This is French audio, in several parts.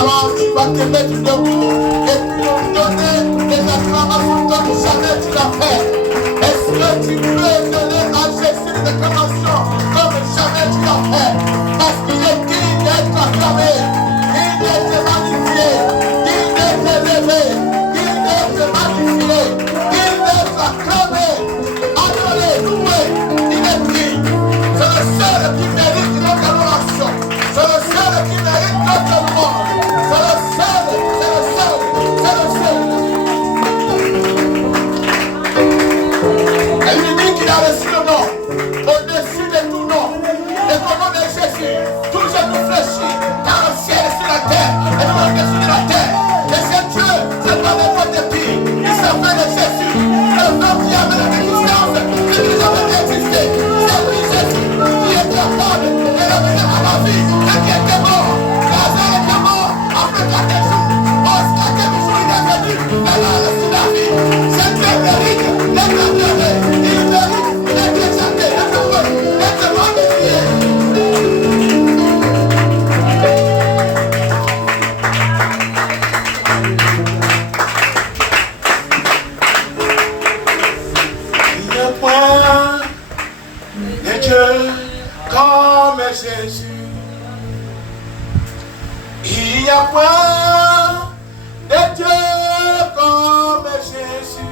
Alors il va te mettre debout et puis donner des acclamations comme jamais tu l'as fait. Est-ce que tu peux donner à Jésus des acclamations comme jamais tu l'as fait? Parce qu'il est digne d'être acclamé, digne d'être magnifié, digne d'être élevé, digne d'être magnifié, digne d'être acclamé, adoré, loué. Il est digne. C'est le seul qui mérite notre adoration. C'est le seul qui mérite notre louange. C'est le seul, c'est le seul, c'est le seul. Et il dit qu'il a reçu le nom au-dessus de tout nom. Et qu'au nom de Jésus, tout genou fléchit dans le ciel et sur la terre et dans au-dessus de la terre. Et c'est Dieu, c'est pas n'importe qui. Il s'est fait de Jésus, le nom qui avait l'existence, qui nous avait existé. C'est lui Jésus qui est capable de revenir à la vie et qui était mort. Lazare était mort après 4 jours. Au 4e jour, il est venu et il a reçu la vie. C'est Dieu mérite d'être acclamé. Il mérite d'être exalté, d'être heureux, d'être magnifié. Il n'y a point de Dieu comme Jésus. Il n'y a point de Dieu comme Jésus.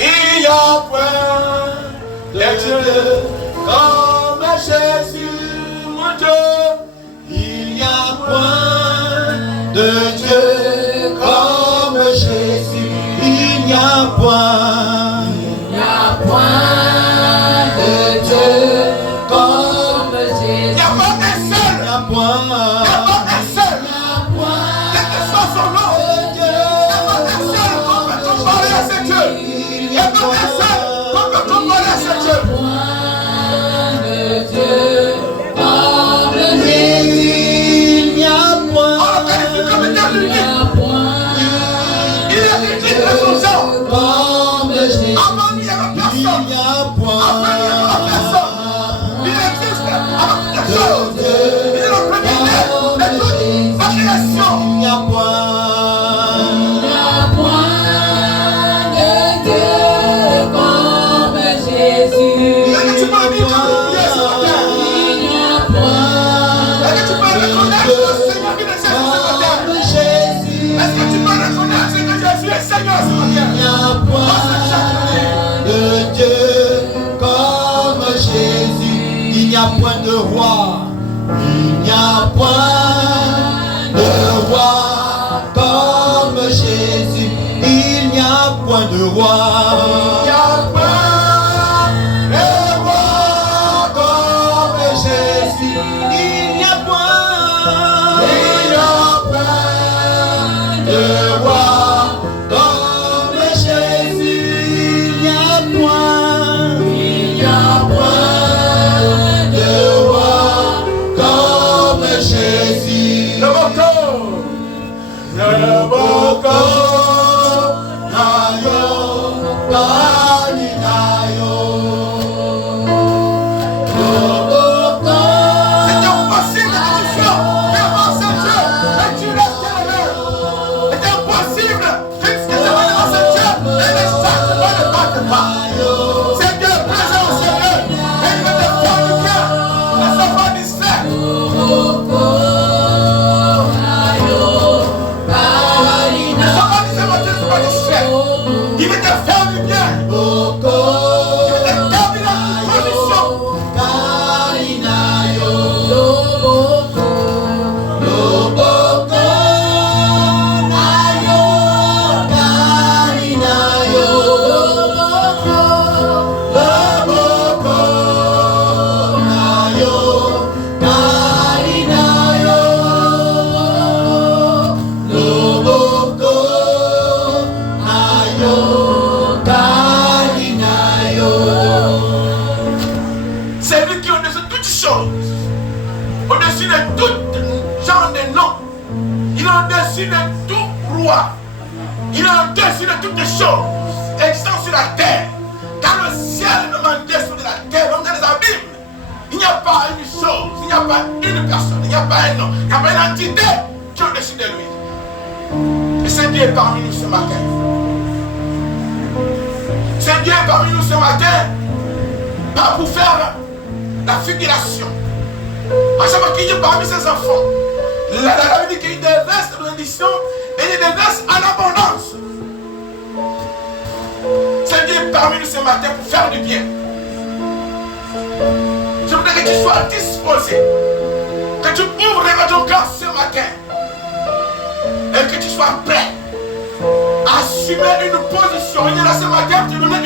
Il n'y a point de Dieu comme Jésus, mon Dieu. Il n'y a point de Dieu comme Jésus. Il n'y a point de Dieu comme Jésus. Il n'y a pas un seul. Il n'y a point. Il n'y a pas un seul. Quel que soit son nom. Il n'y a pas un seul qu'on peut comparer à ce Dieu. Il n'y a pas un seul qu'on peut comparer à ce Dieu. Il n'y a point. On le qualifie comme étant l'unique. Il est unique de son genre. Avant, il n'y avait personne. Il n'y a point. Après, il n'y avait personne. Il existe avant toutes les choses. Il est le premier-né de toute la création. Il n'y a point. Est-ce que tu peux le dire comme oublié ce matin? Est-ce que tu peux reconnaître le Seigneur qui est Jésus ce matin? Est-ce que tu peux reconnaître que Jésus est Seigneur ce Il n'y matin? a point de Dieu comme Jésus. Il n'y a point de roi. Il n'y a point de roi comme Jésus. Il n'y a point de roi. Il n'y a pas de roi comme Jésus. Il n'y a point. Il n'y a pas de roi Comme Jésus, il n'y a point. Il n'y a point de roi comme Jésus. Le Boko, c'était impossible que tu sois devant ce Dieu et tu restes derrière. C'était impossible puisque c'est devant ce Dieu et les saints ne le battent pas. C'est Dieu présent au Seigneur et il veut te faire du bien. Ne sois pas distrait. Ne sois pas distrait, Dieu, ne sois pas distrait. Il veut te faire du bien. Il veut te terminer dans une condition. C'est lui qui est au-dessus de toutes choses, au-dessus de tout genre de noms. Il est au-dessus de tout roi. Il est au-dessus de toutes les choses existant sur la terre. Dans le ciel, même en dessous de la terre, même dans les abîmes, il n'y a pas une chose, n'y a pas une personne, il n'y a pas un homme, il n'y a pas une entité qui est au-dessus de lui. Et c'est Dieu est parmi nous ce matin. C'est Dieu est parmi nous ce matin. Pas pour faire la figuration. À chaque fois qu'il est parmi ses enfants, la Bible dit qu'il y a des verses de bénédiction et il y a des verses en abondance. C'est Dieu parmi nous ce matin pour faire du bien. Je voudrais que tu sois disposé, que tu ouvres ton cœur ce matin et que tu sois prêt à assumer une position. Il est là ce matin pour te donner